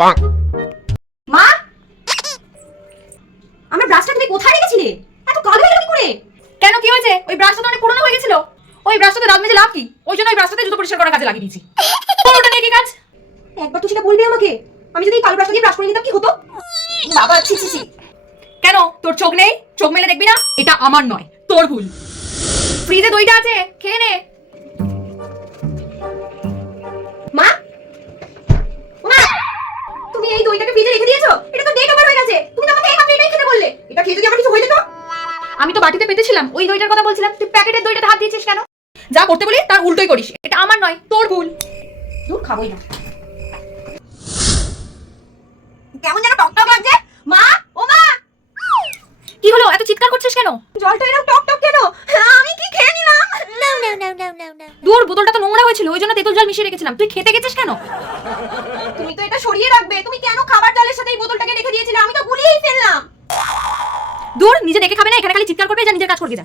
মা, আমার ব্রাশটা তুমি কোথায় রেখেছিলে? এত কালো হয়ে গেল কি করে? কেন, কি হয়েছে? ওই ব্রাশটা তো অনেক পুরনো হয়ে গেছিল। ওই ব্রাশটাতে দাঁত মেজে লাভ কি? ওই জন্য ওই ব্রাশটাতে জুতো পরিষ্কার করার কাজে লাগিয়ে দিয়েছি। ওটা নিয়ে কি কাজ? একবার তো সেটা বলবে আমাকে। আমি যদি এই কালো ব্রাশটা দিয়ে ব্রাশ করে নিতাম কি হতো? বাবা, ছি ছি ছি। কেন, তোর চোখ নেই? চোখ মেলে দেখবি না? এটা আমার নয়, তোর ভুল। ফ্রিজে দইটা আছে, খেয়ে নে। মা, ও মা, তুমি এই দইটাকে ফ্রিজে রেখে দিয়েছো? এটা তো ডেট ওভার হয়ে গেছে। তুমি তো আমাকে এই মাত্র এটাই খেতে বললে। এটা খেয়ে যদি আমার কিছু হয়ে যেত? আমি তো বাটিতে পেতেছিলাম, ওই দইটার কথা বলছিলাম। তুই প্যাকেটের দইটাতে হাত দিয়েছিস কেন? যা করতে বলি তার উল্টোই করিস। এটা আমার নয়, তোর ভুল। দুধ খাবোই না। কেমন যেন টক টক লাগছে। মা, ও মা, কি হলো, এত চিৎকার করছিস কেন? জলটা এরকম টক টক কেন? আমি কি খেয়ে নিলাম? দূর, বোতলটা তো নোংরা হয়েছিল, ওই জন্য তেঁতুল জল মিশিয়ে রেখেছিলাম। তুই খেতে গেছিস কেন? তুমি তো এটা সরিয়ে রাখবে। তুমি কেন খাবার জলের সাথে এই বোতলটাকে রেখে দিয়েছিলে? আমি তো গুলিয়েই ফেললাম। দূর, নিজে দেখে খাবে না, এখানে খালি চিৎকার করবে। যা নিজের কাজ করবে, যা।